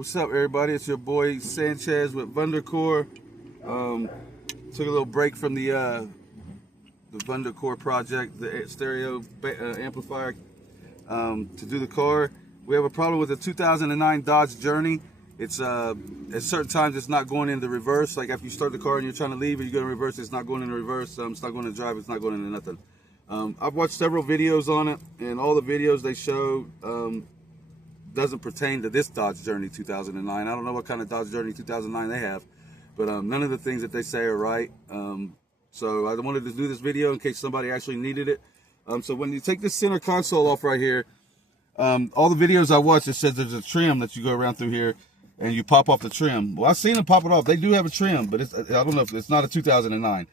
What's up, everybody? It's your boy Sanchez with VUNDERCORE. Took a little break from the VUNDERCORE project, the stereo amplifier, to do the car. We have a problem with the 2009 Dodge Journey. It's at certain times it's not going into reverse. Like if you start the car and you're trying to leave and you go to reverse, it's not going into reverse. It's not going to drive. It's not going into nothing. I've watched several videos on it, and all the videos they show doesn't pertain to this Dodge Journey 2009. I don't know what kind of Dodge Journey 2009 they have, but none of the things that they say are right. So I wanted to do this video in case somebody actually needed it. So when you take this center console off right here, all the videos I watch, it says there's a trim that you go around through here and you pop off the trim. Well, I've seen them pop it off. They do have a trim, but I don't know if it's not a 2009.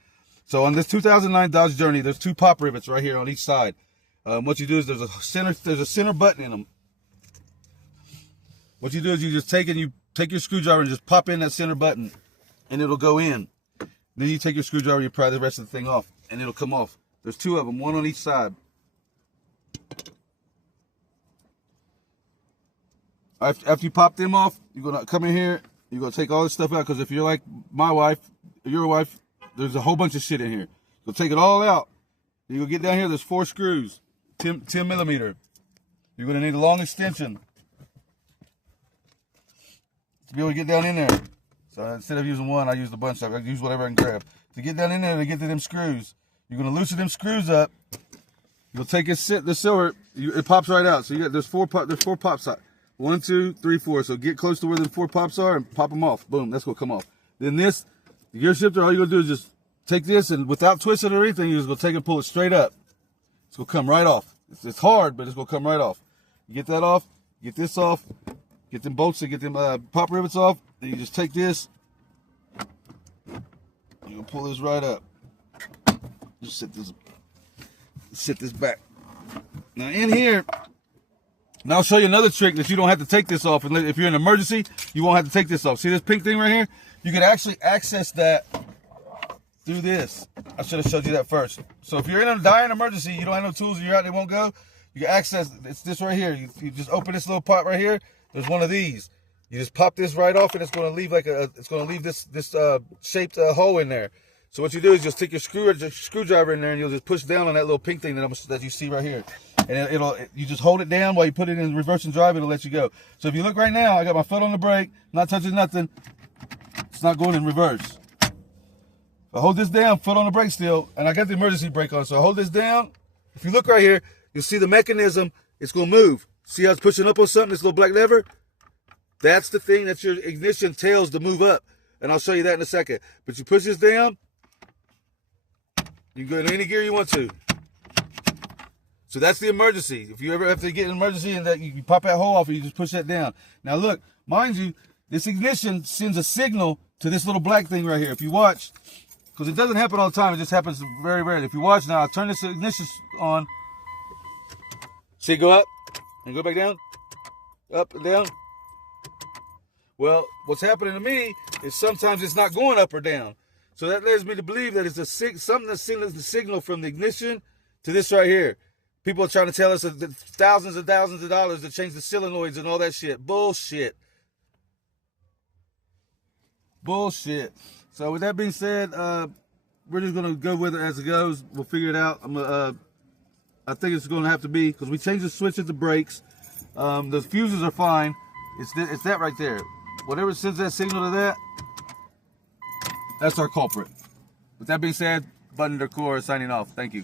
So on this 2009 Dodge Journey, there's two pop rivets right here on each side. What you do is there's a center button in them. What you do is you just take your screwdriver and just pop in that center button, and it'll go in. Then you take your screwdriver, you pry the rest of the thing off, and it'll come off. There's two of them, one on each side. After you pop them off, you're gonna come in here. You're gonna take all this stuff out, because if you're like my wife, your wife, there's a whole bunch of shit in here. You'll take it all out. You're gonna get down here. There's 4 screws, 10 millimeter. You're gonna need a long extension to be able to get down in there. So instead of using one, I used a bunch. I use whatever I can grab. To get down in there to get to them screws, you're gonna loosen them screws up. You'll take the silver. It pops right out. So you got there's four pops. 1, 2, 3, 4. So get close to where the 4 pops are and pop them off. Boom. That's gonna come off. Then this, the gear shifter. All you're gonna do is just take this, and without twisting or anything, you're just gonna take it and pull it straight up. It's gonna come right off. It's hard, but it's gonna come right off. You get that off. Get this off. Get them bolts and get them pop rivets off. Then you just take this. You're gonna pull this right up. Just sit this back. Now in here, now I'll show you another trick that you don't have to take this off. And if you're in an emergency, you won't have to take this off. See this pink thing right here? You can actually access that through this. I should have showed you that first. So if you're in a dire emergency, you don't have no tools, and you're out, they won't go. You can access. It's this right here. You just open this little pot right here. There's one of these. You just pop this right off, and it's going to leave this shaped hole in there. So what you do is just take your screwdriver in there, and you'll just push down on that little pink thing that you see right here, and you just hold it down while you put it in reverse and drive. It'll let you go. So if you look right now, I got my foot on the brake, not touching nothing. It's not going in reverse. I hold this down, foot on the brake still, and I got the emergency brake on. So I hold this down. If you look right here, you'll see the mechanism. It's going to move. See how it's pushing up on something, this little black lever? That's the thing that your ignition tells to move up. And I'll show you that in a second. But you push this down, you can go in any gear you want to. So that's the emergency. If you ever have to get an emergency and that you pop that hole off and you just push that down. Now look, mind you, this ignition sends a signal to this little black thing right here. If you watch, because it doesn't happen all the time, it just happens very rarely. If you watch now, I'll turn this ignition on. See it go up? And go back down, up and down. Well, what's happening to me is sometimes it's not going up or down. So that leads me to believe that it's something that sends the signal from the ignition to this right here. People are trying to tell us that thousands and thousands of dollars to change the solenoids and all that shit. Bullshit. Bullshit. So with that being said, we're just gonna go with it as it goes. We'll figure it out. I think it's going to have to be, because we changed the switch at the brakes. The fuses are fine. It's that right there. Whatever sends that signal to that's our culprit. With that being said, VUNDERCORE signing off. Thank you.